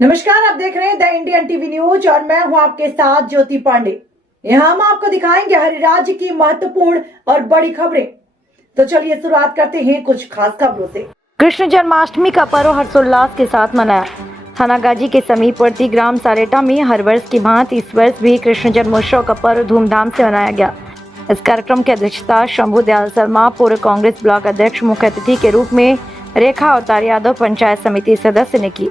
नमस्कार, आप देख रहे हैं द इंडियन टीवी न्यूज और मैं हूं आपके साथ ज्योति पांडे। यहां हम आपको दिखाएंगे हर राज्य की महत्वपूर्ण और बड़ी खबरें। तो चलिए शुरुआत करते हैं कुछ खास खबरों से। कृष्ण जन्माष्टमी का पर्व हर्षोल्लास के साथ मनाया। थानागाजी के समीपवर्ती ग्राम सारेटा में हर वर्ष की भांति इस वर्ष भी कृष्ण जन्मोत्सव का पर्व धूमधाम से मनाया गया। इस कार्यक्रम की अध्यक्षता शंभू दयाल शर्मा, पूर्व कांग्रेस ब्लॉक अध्यक्ष, मुख्य अतिथि के रूप में रेखा अवतार यादव, पंचायत समिति सदस्य ने की।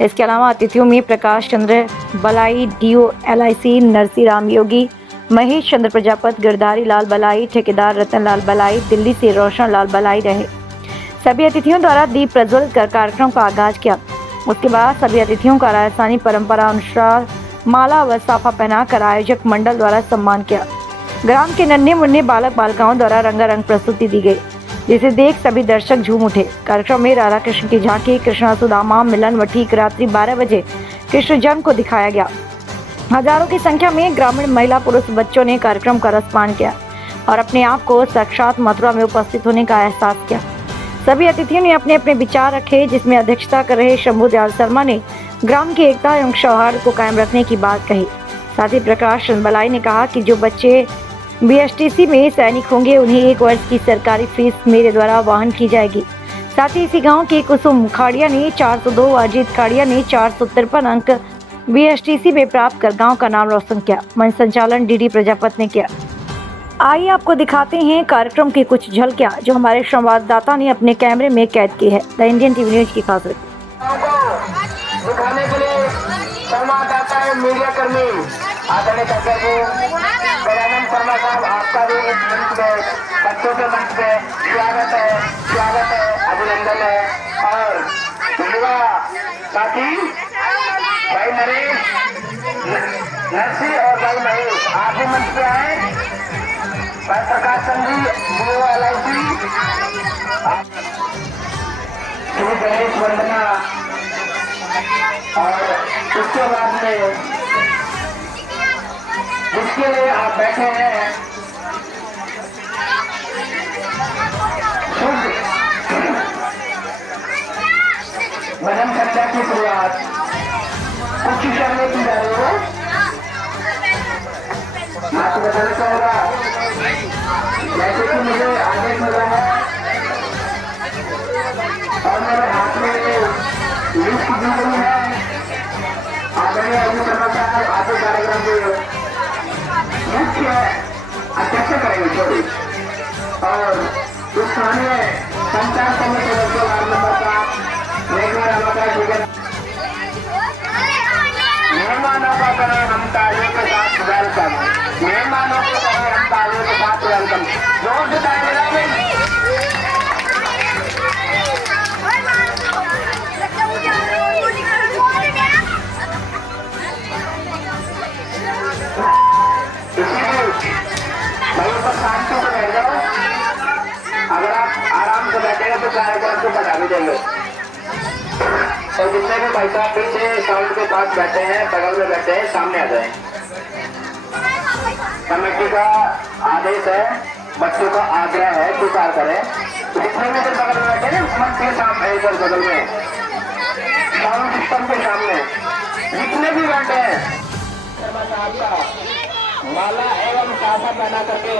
इसके अलावा अतिथियों में प्रकाश चंद्र बलाई, डीओ LIC नरसी राम योगी, महेश चंद्र प्रजापति, गिरधारी लाल बलाई, ठेकेदार रतन लाल बलाई, दिल्ली से रोशन लाल बलाई रहे। सभी अतिथियों द्वारा दीप प्रज्वलित कर कार्यक्रम का आगाज किया। उसके बाद सभी अतिथियों का राजस्थानी परंपरा अनुसार माला व साफा पहनाकर आयोजक मंडल द्वारा सम्मान किया। ग्राम के नन्हे मुन्ने बालक बालिकाओं द्वारा रंगारंग प्रस्तुति दी गई, जिसे देख सभी दर्शक झूम उठे। कार्यक्रम में राधा कृष्ण की झांकी, कृष्णा सुदामा मिलन व ठीक रात्रि 12 बजे कृष्ण जन्म को दिखाया गया। हजारों की संख्या में ग्रामीण महिला पुरुष बच्चों ने कार्यक्रम का रसपान किया और अपने आप को साक्षात मथुरा में उपस्थित होने का एहसास किया। सभी अतिथियों ने अपने अपने विचार रखे, जिसमें अध्यक्षता कर रहे शंभू दयाल शर्मा ने ग्राम की एकता एवं सौहार्द को कायम रखने की बात कही। साथ ही प्रकाश चंद्र बलाई ने कहा कि जो बच्चे BSTC में सैनिक होंगे उन्हें 1 वर्ष की सरकारी फीस मेरे द्वारा वहन की जाएगी। साथ ही इसी गांव के कुसुम खाड़िया ने 402, अजीत खाड़िया ने 453 अंक BSTC में प्राप्त कर गांव का नाम रोशन किया। मंच संचालन DD प्रजापति ने किया। आइए आपको दिखाते हैं कार्यक्रम की कुछ झलकियां जो हमारे संवाददाता ने अपने कैमरे में कैद की है। द इंडियन टीवी न्यूज की खास दिखाने के लिए संवाददाता है मीडिया कर्मी आदरणीय दयानंद शर्मा साहब, आपका भी इस मंच में, बच्चों के मंच पे स्वागत है, अभिनंदन है। और युवा साथी भाई नरेश, नरसी और भाई महेश, आप भी मंच पे आए। भाई प्रकाश चंद्र DO LIC, श्री गणेश वंदना, और उसके बाद में जिसके लिए आप बैठे हैं शुभ भजन संध्या की शुरुआत कुछ क्षण में की जा रही है। मैं आपको बताना चाहूंगा, जैसे कि मुझे आदेश मिला है और मेरे हाथ में लिस्ट दी गई है। आदरणीय अजय शर्मा साहब आगे कार्यक्रम के मुख्य अध्यक्ष करेंगे चौधरी, और उस स्थानीय संचार समिति वार्ड नंबर का मेहमानों का करें हम तालियों के साथ वेलकम, मेहमानों को करें हम तालियों के साथ वेलकम। जोर से ताली बजाएं। शांति से बैठ जाओ, अगर आप आराम से बैठेंगे तो कार्यक्रम को बढ़ा भी देंगे। और जितने भी भाई साहब पीछे साउंड के पास बैठे हैं, बगल में बैठे हैं, सामने आ जाए। कमेटी का आदेश है, बच्चों का आग्रह है, स्वीकार करें। जितने भी बगल में बैठे हैं मंच के सामने, इधर बगल में साउंड सिस्टम के सामने जितने भी बैठे हैं, शर्मा साहब का माला एवं साफा पहना करके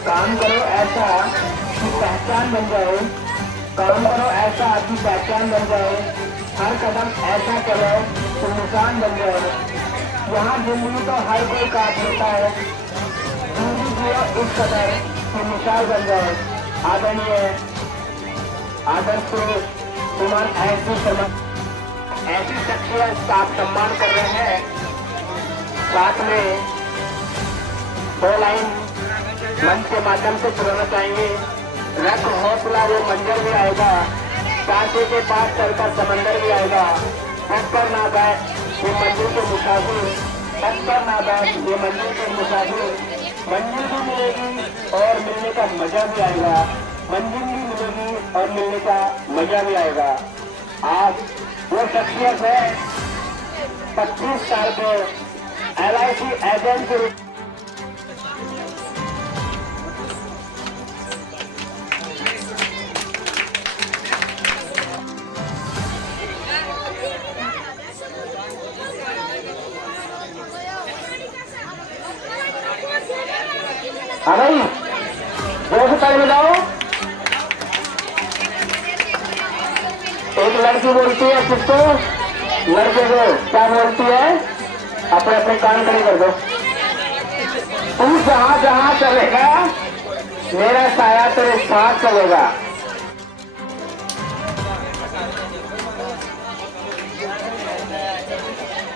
काम करो ऐसा कि पहचान बन जाए, काम करो ऐसा कि पहचान बन जाए, हर कदम ऐसा चलो तो निशान बन जाए। यहाँ जिंदगी तो हर कोई काट लेता है, जिंदगी जियो इस कदर कि मिसाल बन जाए। आदरणीय आदर्श कुमार ऐसी शख्सियत का आप सम्मान कर रहे हैं। साथ में 2 लाइन मंच के माध्यम से सुनाना चाहेंगे। रख हौसला वो मंजर भी आएगा, कांटे के पास चलकर समंदर भी आएगा। थक कर ना बैठ ये मंजिल के मुसाफिर, थक कर ना बैठ ये मंजिल के मुसाफिर। मंजिल भी मिलेगी और मिलने का मजा भी आएगा, मंजिल भी मिलेगी और मिलने का मजा भी आएगा। आज वो शख्सियत है 25 साल के LIC एजेंट के रूप हाँ भाई, जोर से ताली बजाओ। एक लड़की बोलती है किसको, लड़के को क्या बोलती है, अपने अपने कान खड़े कर दो। तू जहां जहां चलेगा मेरा साया तेरे साथ चलेगा।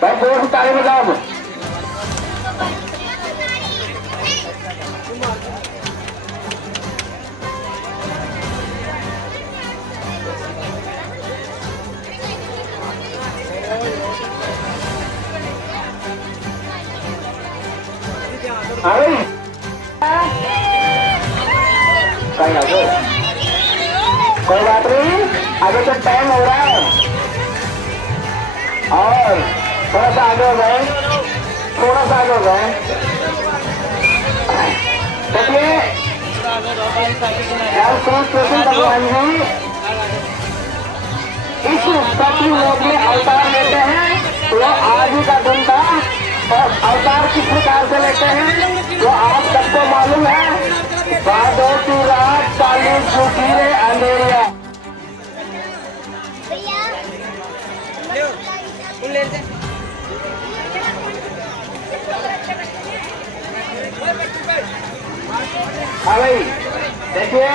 भाई जोर से ताली बजाओ। कोई बात नहीं, अभी तो टाइम हो रहा है और थोड़ा सा आगे हो गए, थोड़ा सा आगे हो गए। देखिए कृष्ण भगवान जी इस सती लोक में अवतार लेते हैं। वो आज ही का दिन था और अवतार किस प्रकार से लेते हैं वो आप सबको मालूम है। बादों की रात काली सुखीरे अंधेरिया। हाँ भाई देखिए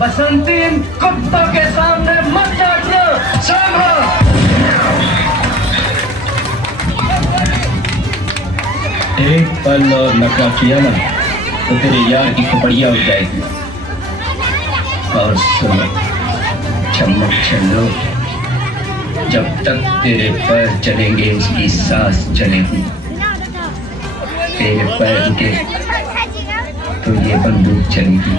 बसंती इन कुत्तों के सामने मत नाचना, समझा? एक पल और नखरा किया ना तो तेरे यार की खोपड़िया उठ जाएगी। और सुनो चमक चलो, जब तक तेरे पैर चलेंगे उसकी सांस चलेगी। तेरे पैर रुके तो ये बंदूक चलेगी।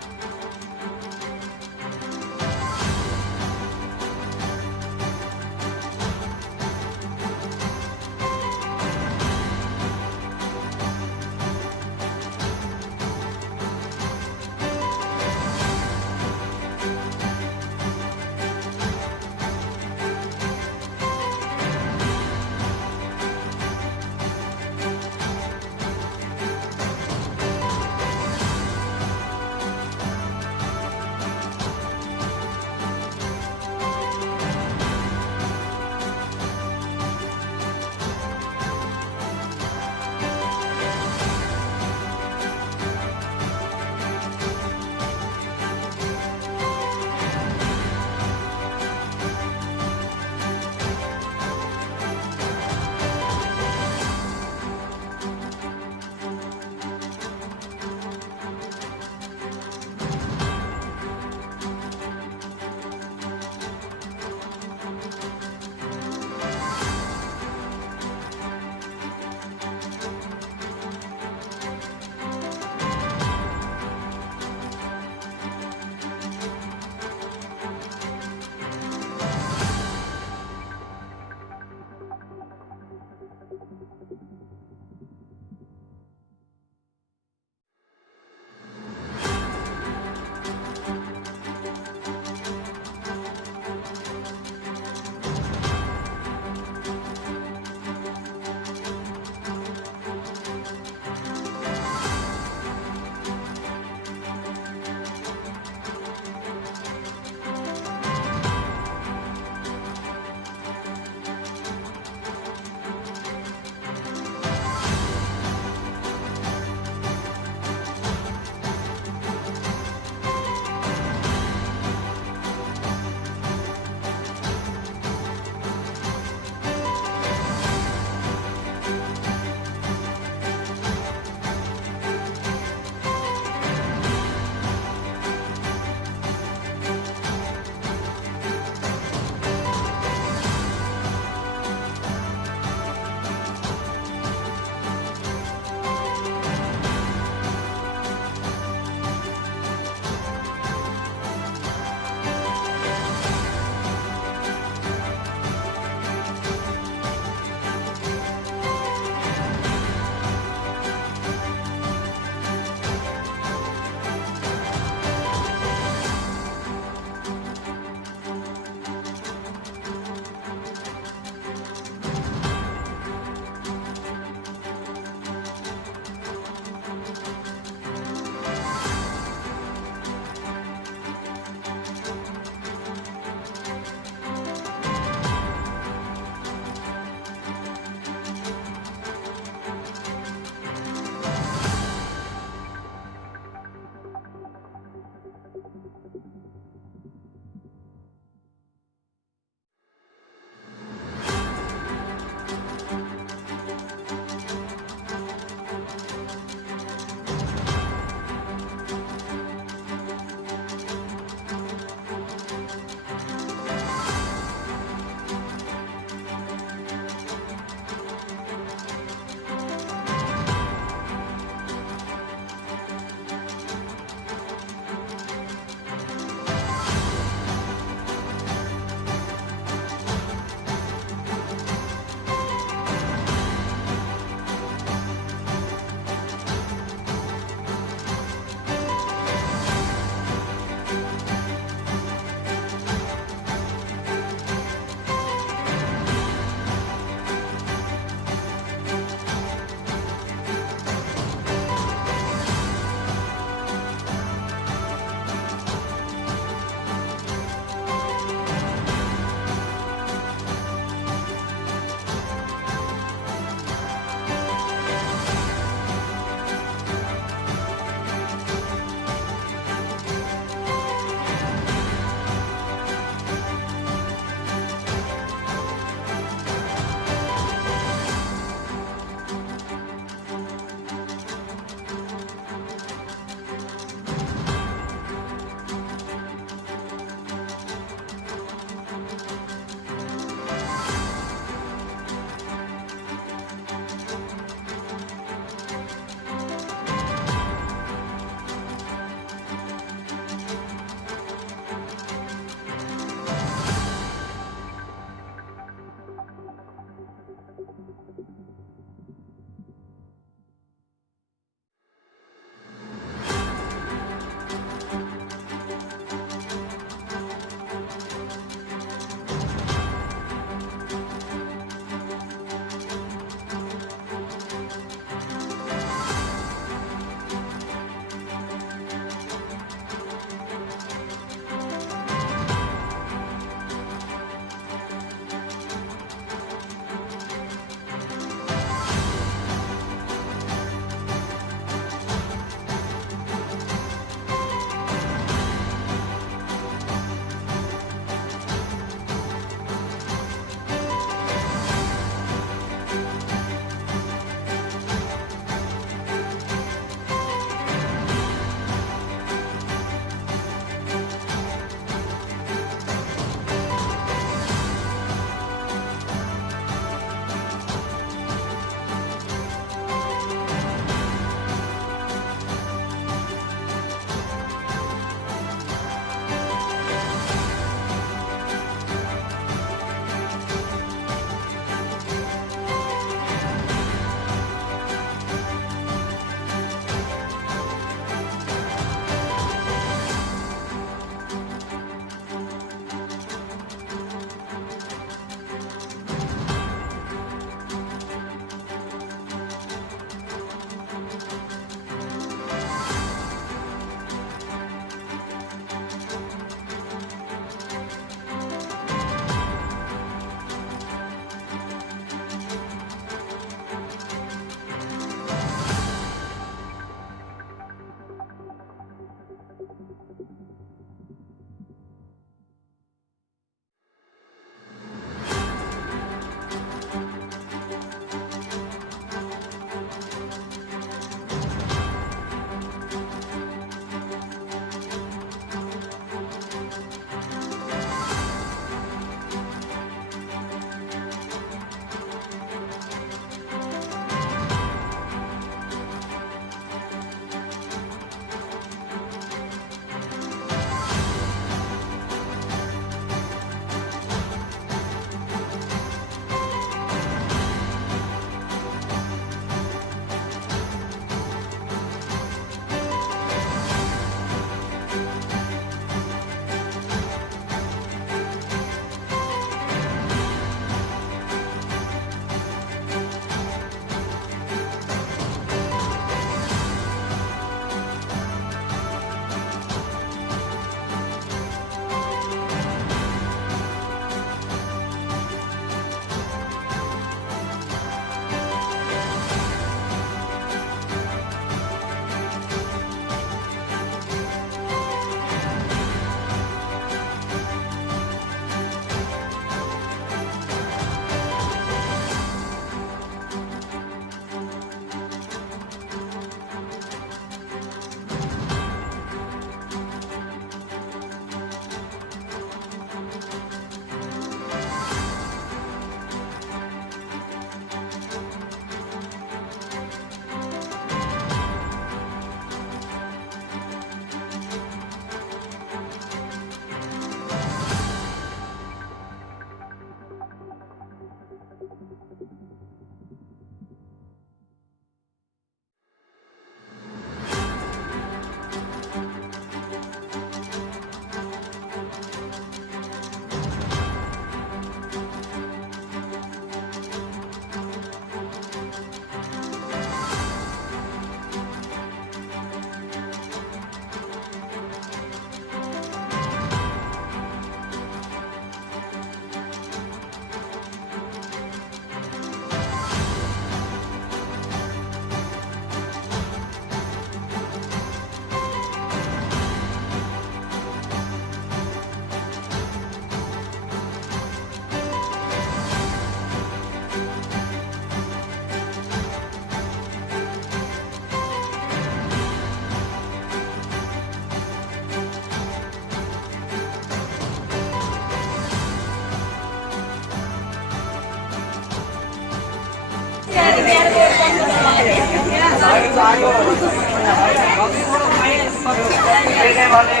देने वाले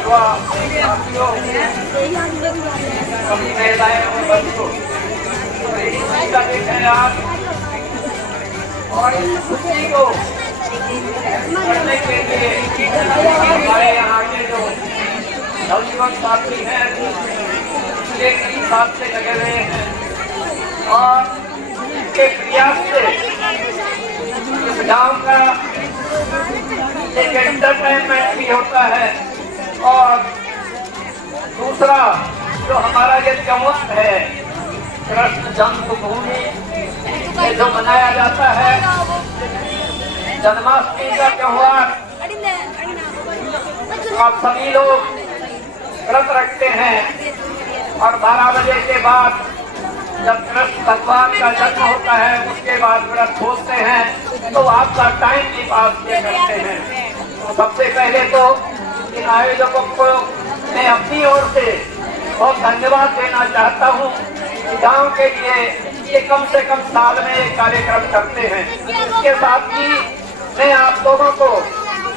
युवा साथियों, सभी महिलाएं और बच्चों, यही खुशी का दिन है आज। और इस खुशी को करने के लिए हमारे यहाँ के जो नौजवान साथी हैं एक ही साथ से लगे हुए हैं और इनके प्रयास से इस गांव का एक एंटरटेनमेंट भी होता है। और दूसरा जो हमारा ये त्योहार है कृष्ण जन्मभूमि जो मनाया जाता है, जन्माष्टमी का त्योहार, आप सभी लोग व्रत रखते हैं और 12 बजे के बाद जब कृष्ण भगवान का जन्म होता है उसके बाद व्रत खोलते हैं तो आपका टाइम भी पास ये करते हैं। तो सबसे पहले तो इन आयोजकों को मैं अपनी ओर से बहुत धन्यवाद देना चाहता हूँ। गांव के लिए ये कम से कम साल में एक कार्यक्रम करते हैं। इसके साथ ही मैं आप लोगों को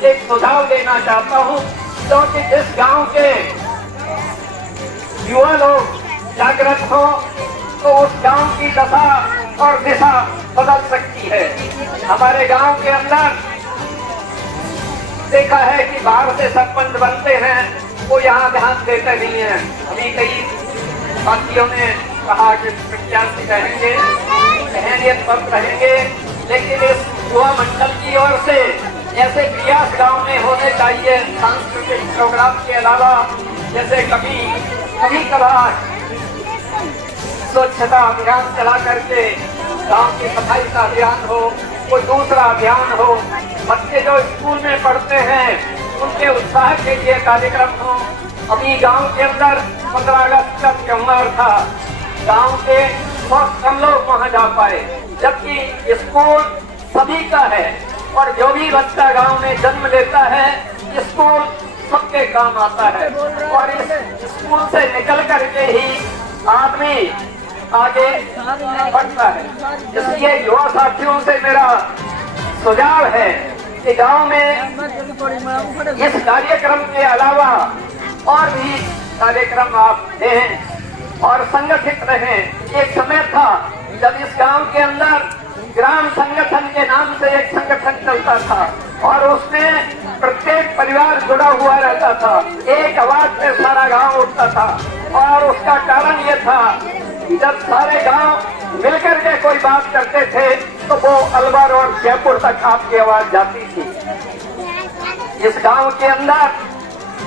एक सुझाव देना चाहता हूँ, क्योंकि जिस गांव के युवा लोग जागृत हो तो उस गांव की दशा और दिशा बदल सकती है। हमारे गांव के अंदर देखा है कि बाहर से सरपंच बनते हैं वो यहाँ ध्यान देते नहीं है। अभी कई साथियों ने कहा कि प्रत्याशी रहेंगे, सहनियत पर रहेंगे, लेकिन इस युवा मंडल की ओर से ऐसे प्रयास गांव में होने चाहिए। सांस्कृतिक प्रोग्राम के अलावा जैसे कभी कभार स्वच्छता अभियान चला करके गांव की सफाई का अभियान हो, कोई दूसरा अभियान हो, बच्चे जो स्कूल में पढ़ते हैं उनके उत्साह के लिए कार्यक्रम हो। अभी गांव के अंदर 15 अगस्त का त्योहार था, गांव के बहुत कम लोग वहां जा पाए, जबकि स्कूल सभी का है और जो भी बच्चा गांव में जन्म लेता है स्कूल सबके काम आता है और इस स्कूल से निकल करके ही आदमी आगे बढ़ता है। इसलिए युवा साथियों से मेरा सुझाव है कि गांव में इस कार्यक्रम के अलावा और भी कार्यक्रम आप दें और संगठित रहें। एक समय था जब इस गांव के अंदर ग्राम संगठन के नाम से एक संगठन चलता था और उसमें प्रत्येक परिवार जुड़ा हुआ रहता था, एक आवाज पे सारा गांव उठता था। और उसका कारण ये था कि जब सारे गांव मिलकर के कोई बात करते थे तो वो अलवर और जयपुर तक आपकी आवाज जाती थी। इस गांव के अंदर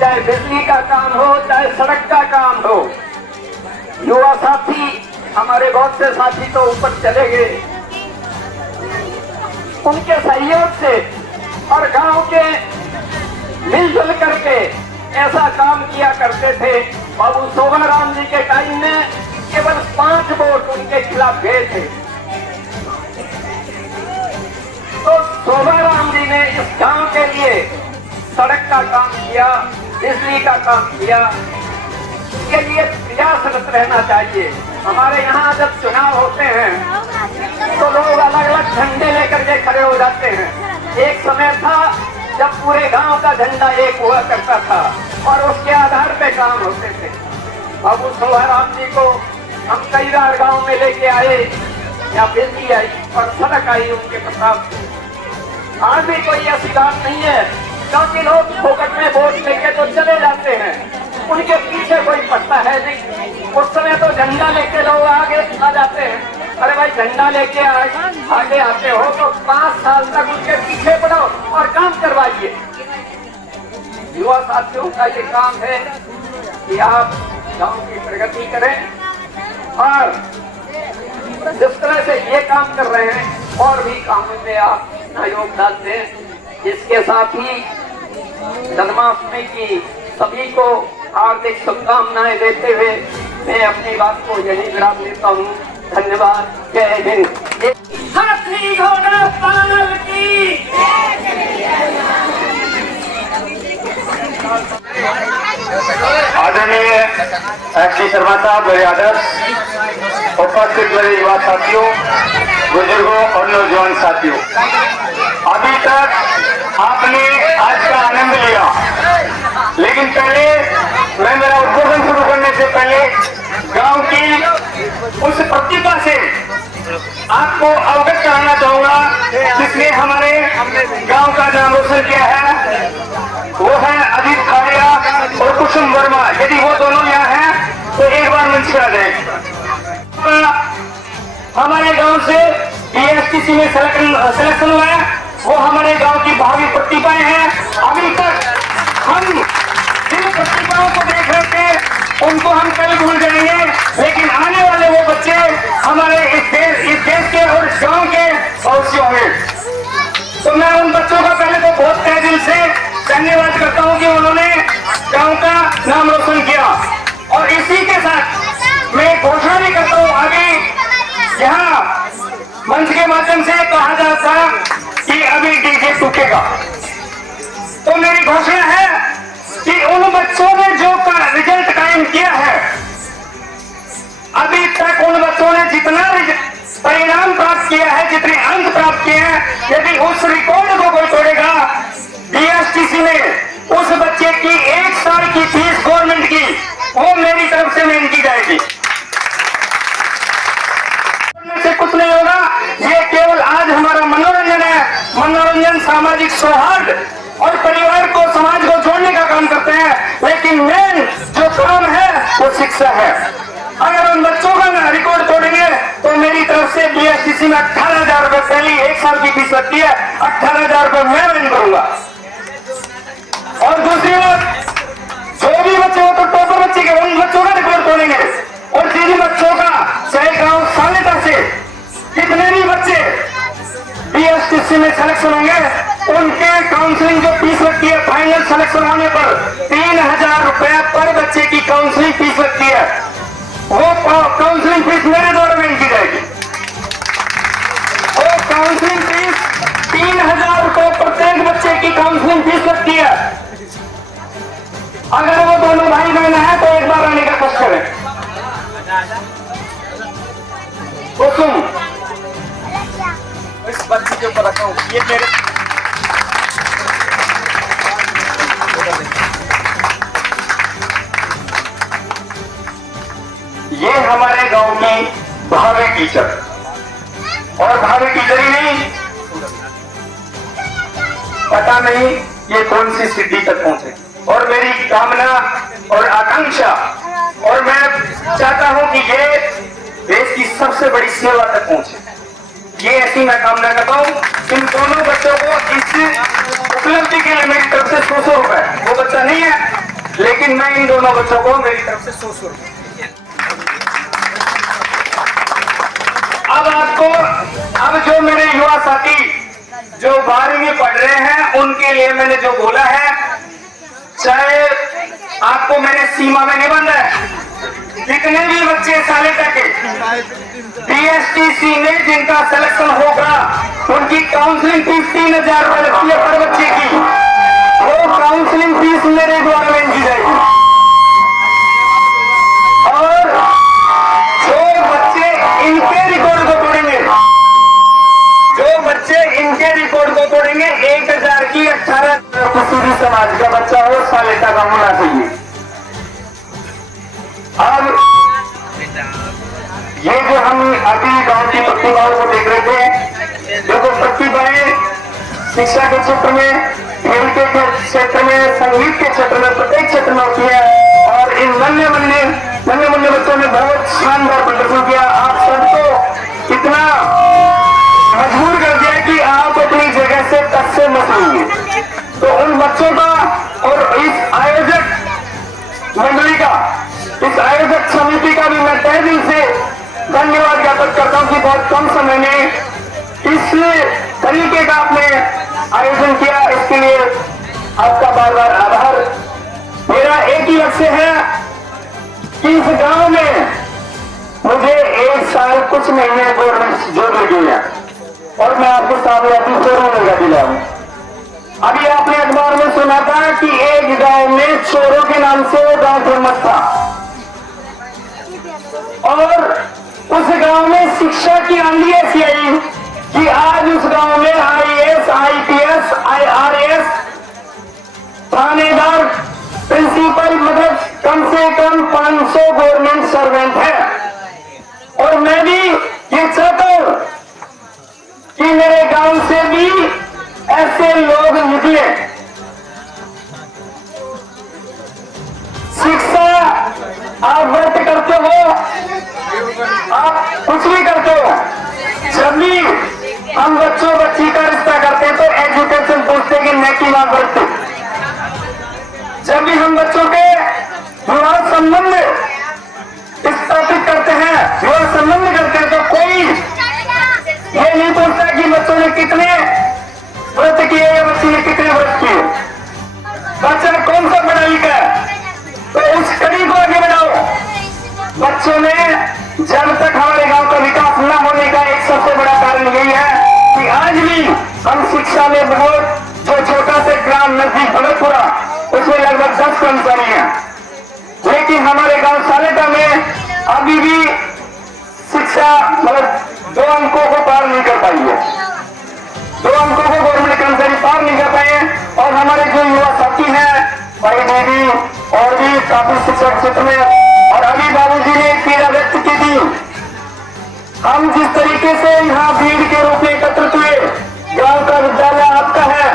चाहे बिजली का काम हो, चाहे सड़क का काम हो, युवा साथी हमारे बहुत से साथी तो ऊपर चले गए, उनके सहयोग से और गांव के मिलजुल करके ऐसा काम किया करते थे। बाबू शोभाराम जी के टाइम में केवल 5 वोट उनके खिलाफ गए थे, तो शोभाराम जी ने इस गांव के लिए सड़क का काम किया, बिजली का काम किया। इसके लिए प्रयासरत रहना चाहिए। हमारे यहाँ जब चुनाव होते हैं तो लोग अलग अलग झंडे लेकर के खड़े हो जाते हैं। एक समय था जब पूरे गांव का झंडा एक हुआ करता था और उसके आधार पे काम होते थे। बाबू शोभाराम जी को हम कई बार गांव में लेके आए, या बिजली आई और सड़क आई उनके प्रताप से। आज भी कोई ऐसी बात नहीं है, क्योंकि लोग फोकट में वोट लेके तो चले जाते हैं, उनके पीछे कोई पड़ता है नहीं। उस समय तो झंडा लेके लोग आगे आ जाते हैं। अरे भाई झंडा लेके आगे आते हो तो 5 साल तक उनके पीछे पड़ो और काम करवाइए। युवा साथियों का ये काम है कि आप गांव की प्रगति करें और जिस तरह से ये काम कर रहे हैं और भी कामों में आप अपना योगदान दें। इसके साथ ही जन्माष्टमी की सभी को हार्दिक शुभकामनाएं देते हुए मैं अपनी बात को यही विराम देता हूँ। धन्यवाद। जय हिंद। हाथी घोड़ा पाल की आदरणीय एस डी शर्मा साहब, मेरे आदर्श उपस्थित मेरे युवा साथियों, बुजुर्गों और नौजवान साथियों, अभी तक आपने आज का आनंद लिया, लेकिन पहले मैं मेरा उद्बोधन शुरू करने से पहले गांव की उस प्रतिभा से आपको अवगत कराना चाहूंगा जिसने हमारे गांव का नाम रोशन किया है। वो है अजीत खाड़िया और कुसुम वर्मा। यदि वो दोनों यहाँ हैं तो एक बार मंच पे आ जाए। हमारे गांव से बीएसटीसी में सिलेक्शन हुआ है, वो हमारे गांव की भावी प्रतिभाएं हैं। अभी तक हम जिन प्रतिभाओं को देख रहे थे उनको हम कल भूल जाएंगे, लेकिन आने वाले वो बच्चे हमारे इस देश के और इस गांव के भविष्य होंगे। तो मैं उन बच्चों का पहले तो बहुत तहे दिल से धन्यवाद करता हूं कि उन्होंने गांव का नाम रोशन किया। और इसी के साथ मैं घोषणा भी करता हूं, आगे यहाँ मंच के माध्यम से कहा जाता कि अभी डीजे टूटेगा, तो मेरी घोषणा है कि उन बच्चों ने जो रिजल्ट कायम किया है, अभी तक उन बच्चों ने जितना परिणाम प्राप्त किया है, जितने अंक प्राप्त किए हैं, यदि उस रिकॉर्ड को कोई तोड़ेगा बीएसटीसी में, उस बच्चे की 1 साल की फीस गवर्नमेंट की वो मेरी तरफ से मेन की जाएगी। से कुछ नहीं होगा, ये केवल आज हमारा मनोरंजन है। मनोरंजन सामाजिक सौहार्द और परिवार को, समाज को जोड़ने का काम करते हैं, लेकिन मेन जो काम है वो शिक्षा है। अगर उन बच्चों का रिकॉर्ड तोड़ेंगे तो मेरी तरफ से बीएसटीसी में 18,000 रुपए पहली 1 साल की फीस लगती है, 18,000 रुपए मैं विन करूंगा। और दूसरी बात, जो भी बच्चे हो तो टॉपर बच्चे के उन बच्चों का रिकॉर्ड तोड़ेंगे, और जिन बच्चों का चाहे गांव सालेटा से कितने भी बच्चे बीएसटीसी में सिलेक्शन होंगे, उनके काउंसलिंग जो फीस लगती है फाइनल सिलेक्शन होने पर 3,000 रुपए पर बच्चे की काउंसलिंग फीस लगती है, वो काउंसलिंग फीस मेरे द्वारा मेन की जाएगी। वो काउंसलिंग फीस 3,000 रुपए प्रत्येक बच्चे की काउंसलिंग फीस लगती है। अगर वो दोनों भाई बहन है तो एक बार आने का कष्ट करें। कुसुम इस बच्चे के ऊपर रखा हूँ, ये मेरे ये हमारे गांव की भावी टीचर, और भावी टीचर ही नहीं, पता नहीं ये कौन सी सिद्धि तक पहुंचे। और मेरी कामना और आकांक्षा, और मैं चाहता हूं कि ये देश की सबसे बड़ी सेवा तक पहुंचे, ये ऐसी मैं कामना करता हूं। इन दोनों बच्चों को इस उपलब्धि के लिए मेरी तरफ से 100 रुपए, वो बच्चा नहीं है लेकिन मैं इन दोनों बच्चों को मेरी तरफ से 100 रुपए। अब जो मेरे युवा साथी जो 12वीं में पढ़ रहे हैं, उनके लिए मैंने जो बोला है, चाहे आपको मैंने सीमा में नहीं बांधा है, जितने भी बच्चे सालेटा के बीएसटीसी में जिनका सिलेक्शन होगा, उनकी काउंसलिंग फीस 3,000 रुपए लगती है पर बच्चे की, वो काउंसलिंग फीस मेरे द्वारा मेन की जाएगी। और जो बच्चे इनके रिकॉर्ड को तोड़ेंगे, जो बच्चे इनके रिकॉर्ड को तोड़ेंगे, 1,000 की 18 किसी भी समाज का बच्चा हो सालेटा का होना चाहिए। अब ये जो हम अभी गांव की प्रतिभाओं को देख रहे थे, देखो प्रतिभाएं शिक्षा के क्षेत्र में, खेल के क्षेत्र में, संगीत के क्षेत्र में, प्रत्येक क्षेत्र में होती है। और इन नन्हे मुन्ने बच्चों ने बहुत शानदार प्रदर्शन किया। आप सबको इतना मजबूर कर दिया कि आप अपनी जगह से तक से मत होंगे। तो उन बच्चों का और इस आयोजक मंडली का, इस आयोजक समिति का भी मैं तहे दिल से धन्यवाद ज्ञापित करता हूं कि बहुत कम समय में इस तरीके का आपने आयोजन किया, इसके लिए आपका बार बार आभार। मेरा एक ही लक्ष्य है कि इस गांव में मुझे 1 साल कुछ महीने गवर्नमेंट जॉब लगी है, और मैं आपके सामने अपनी चोरों लगा दिलाऊं। अभी आपने अखबार में सुना था कि एक गांव में चोरों के नाम से वो गांव फेमस था, और उस गांव में शिक्षा की आंधी ऐसी आई कि आज उस गांव में IAS, IPS, IRAS, थानेदार, प्रिंसिपल, मतलब कम से कम 500 गवर्नमेंट सर्वेंट है। और मैं भी ये चाहता हूं कि मेरे गांव से भी ऐसे लोग निकले। शिक्षा आप व्रत करते हो, आप कुछ भी करते हो, जब भी हम बच्चों बच्ची का रिश्ता करते हैं तो एजुकेशन पूछते कि मैं की मां व्रत। जब भी हम बच्चों के विवाह संबंध स्थापित करते हैं, विवाह संबंध करते हैं, तो कोई ये नहीं पूछता कि बच्चों ने कितने व्रत किए या बच्ची ने कितने व्रत किए। बच्चा कौन सा पढ़ा लिखा है तो उस कड़ी को आगे बढ़ाओ। बच्चों में जब तक हमारे गांव का विकास न होने का एक सबसे बड़ा कारण यही है कि आज भी हम शिक्षा में बहुत, जो छोटा से ग्राम नजदीक भगतपुरा, उसमें लगभग 10 कर्मचारी हैं, लेकिन हमारे गांव सालेटा में अभी भी शिक्षा मतलब 2 अंकों को पार नहीं कर पाई है। 2 अंकों को गवर्नमेंट कर्मचारी पार नहीं कर पाए। और हमारे जो युवा साथी हैं, भाई दीदी और भी काफी शिक्षक क्षेत्र में, और अभी बाबूजी ने एक पीड़ा व्यक्त की थी, हम जिस तरीके से यहाँ भीड़ के रूप में एकत्रित हुए, गांव का विद्यालय आपका है,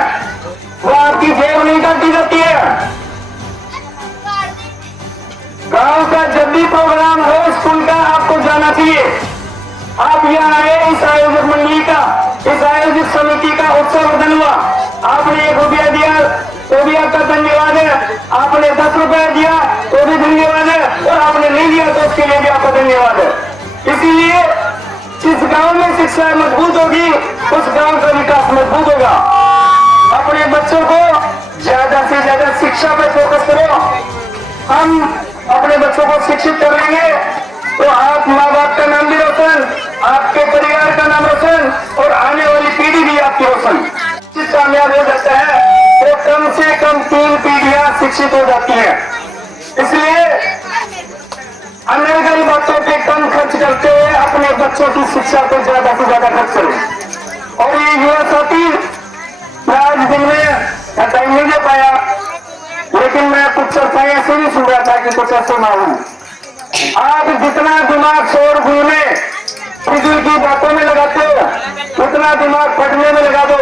वो आपकी जेब नहीं काटी जाती है। गांव का जब भी प्रोग्राम हो स्कूल का, आपको जाना चाहिए। आप यहाँ आए, इस आयोजक मंडली का, इस आयोजक समिति का उत्सवर्धन हुआ, आपने 1 रुपया दिया तो भी आपका धन्यवाद है, आपने 10 रुपया दिया तो भी धन्यवाद है, और आपने नहीं दिया तो उसके लिए भी आपका धन्यवाद है। इसीलिए जिस गांव में शिक्षा मजबूत होगी उस गांव का विकास मजबूत होगा। अपने बच्चों को ज्यादा से ज्यादा शिक्षा पर फोकस करो। हम अपने बच्चों को शिक्षित कर लेंगे तो आप माँ बाप का नाम भी रोशन, आपके परिवार का नाम रोशन, और आने वाली पीढ़ी भी आपकी रोशन। कामयाब हो जाता है तो कम से कम 3 पीढ़ियां शिक्षित हो जाती हैं। इसलिए अनर्गल बातों पे कम खर्च करते हुए अपने बच्चों की शिक्षा पर ज्यादा से ज्यादा खर्च करें। और ये युवा साथी, मैं आज दिन में टाइम नहीं दे पाया, लेकिन मैं कुछ चर्चाएं ऐसे नहीं सुन रहा था कि कुछ ऐसे ना हो। आप जितना दिमाग शोर गुल में फिजूल की बातों में लगाते हो, उतना दिमाग पढ़ने में लगा दो।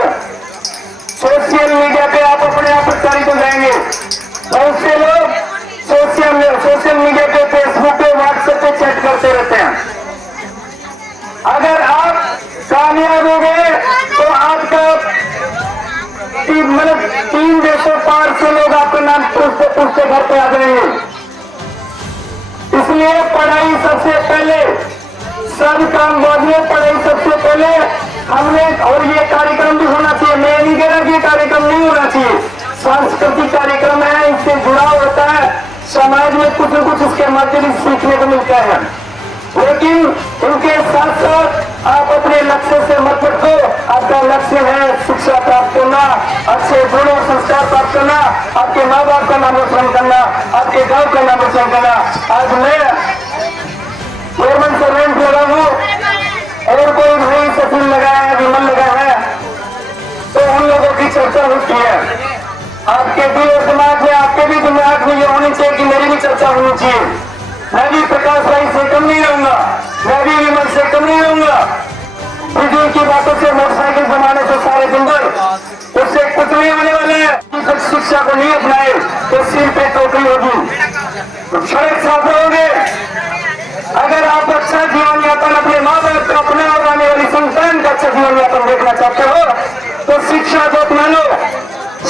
सोशल मीडिया पे आप अपने आप प्रचारित हो जाएंगे। बहुत से लोग सोशल मीडिया पे, फेसबुक पे, व्हाट्सएप पे चैट करते रहते हैं। अगर आप कामयाब हो गए तो आपका मतलब 3 देशों पार से लोग आपका नाम पूछते घर पे आ जाएंगे। इसलिए पढ़ाई सबसे पहले, सब काम बाद में, पढ़ाई सबसे पहले हमने। और ये कार्यक्रम भी होना चाहिए, मैं नहीं कह रहा कि ये कार्यक्रम नहीं होना चाहिए, सांस्कृतिक कार्यक्रम है, इससे जुड़ाव होता है, समाज में कुछ न कुछ इसके माध्यम से सीखने को मिलता है। लेकिन इनके साथ साथ आप अपने लक्ष्य से मत भटको। आपका लक्ष्य है शिक्षा प्राप्त करना, अच्छे गुण और संस्कार प्राप्त करना, आपके माँ बाप का नाम रोशन करना, आपके गांव का नाम रोशन करना। आज मैं गवर्नमेंट सर्वेंट लगा हूँ और कोई भाई सचिन लगा है, विमल लगा है, तो उन लोगों की चर्चा होती है। आपके दिल और दिमाग में, आपके भी दिमाग में ये होनी चाहिए कि मेरी भी चर्चा होनी चाहिए। मैं भी प्रकाश भाई से कम नहीं रहूंगा, मैं भी विमल से कम नहीं रहूंगा। फिजूल की बातों से, मोटरसाइकिल जमाने से सारे दिन भर, उससे कुछ नहीं होने वाले हैं। शिक्षा को नहीं अपनाए तो सिर पे टोकरी होगी, सड़क साफ रहोगे। अगर आप अच्छा जीवन यापन अपने माँ बाप का, अपने और आने वाली संतान का अच्छा जीवन यापन देखना चाहते हो तो शिक्षा को अपना लो।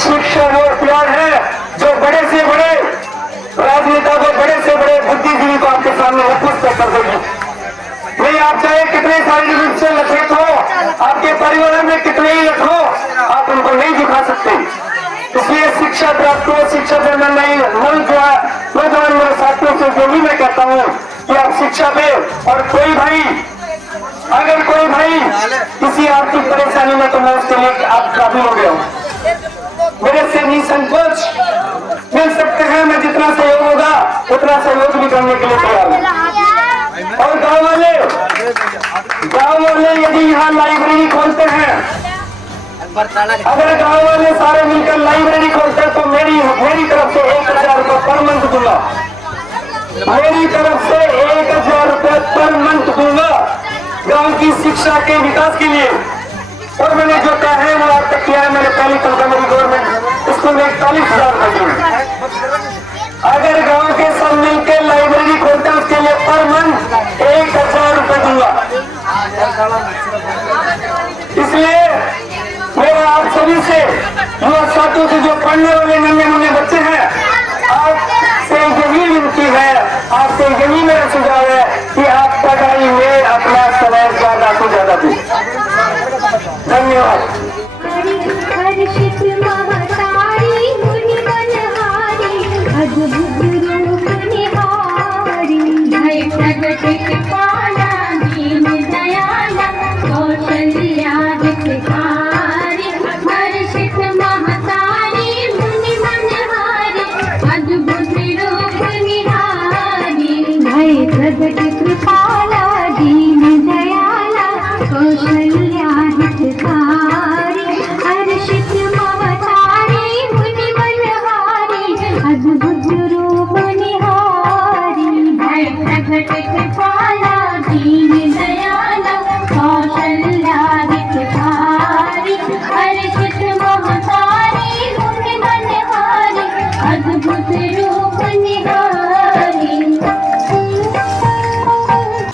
शिक्षा वो प्यार है जो बड़े से बड़े राजनेता को, बड़े से बड़े बुद्धिजीवी को आपके सामने उपस्थित कर देगी। नहीं, आप चाहे कितने शारीरिक रूप से लक्षित हो, आपके परिवार में कितने ही लख हो, आप उनको नहीं दिखा सकते। इसलिए शिक्षा प्राप्त हो, शिक्षा देना नहीं। नौजवान मेरे साथियों से जो भी मैं कहता हूँ कि आप शिक्षा पे, और कोई भाई, अगर कोई भाई किसी आर्थिक परेशानी में, तो मैं उसके लिए आप काबिल हो गया हूँ। मेरे से निसंकोच मिल सकते हैं, मैं जितना सहयोग होगा उतना सहयोग भी करने के लिए तैयार हूँ। और गाँव वाले गाँव वाले यदि यहाँ लाइब्रेरी खोलते हैं, अगर गाँव वाले सारे मिलकर लाइब्रेरी खोलते हैं तो मेरी तरफ से 1000 रुपये पर मंथ दूंगा। मेरी तरफ से 1000 रुपये पर मंथ दूंगा गांव की शिक्षा के विकास के लिए। और मैंने जो कहा है वो आप तक किया है। मैंने पहली तनख्वाह मेरी गवर्नमेंट स्कूल में 41,000 रुपये दी। अगर गांव के सब मिलकर लाइब्रेरी खोलते हैं उसके लिए पर मंथ 1000 रुपये दूंगा। इसलिए मेरा आप सभी से, युवा साथियों से, जो पढ़ने वाले नन्हे मुन्ने बच्चे हैं, आपसे यही विनती है, आपसे यही मेरा सुझाव है कि आप पढ़ाई में अपना समय ज्यादा से ज्यादा दें। धन्यवाद। हर्षित महतारी मुनि मनहारी अद्भुत रूप निहारी भय प्रगट कृपाला दीन दयाला कौशल्या हितकारी हर्षित महतारी मुनि मनहारी अद्भुत रूप निहारी भय प्रगट कृपाला दीन दयाला कौशल्या हितकारी हर्षित महतारी मुनि मनहारी अद्भुत रूप निहारी भय प्रगट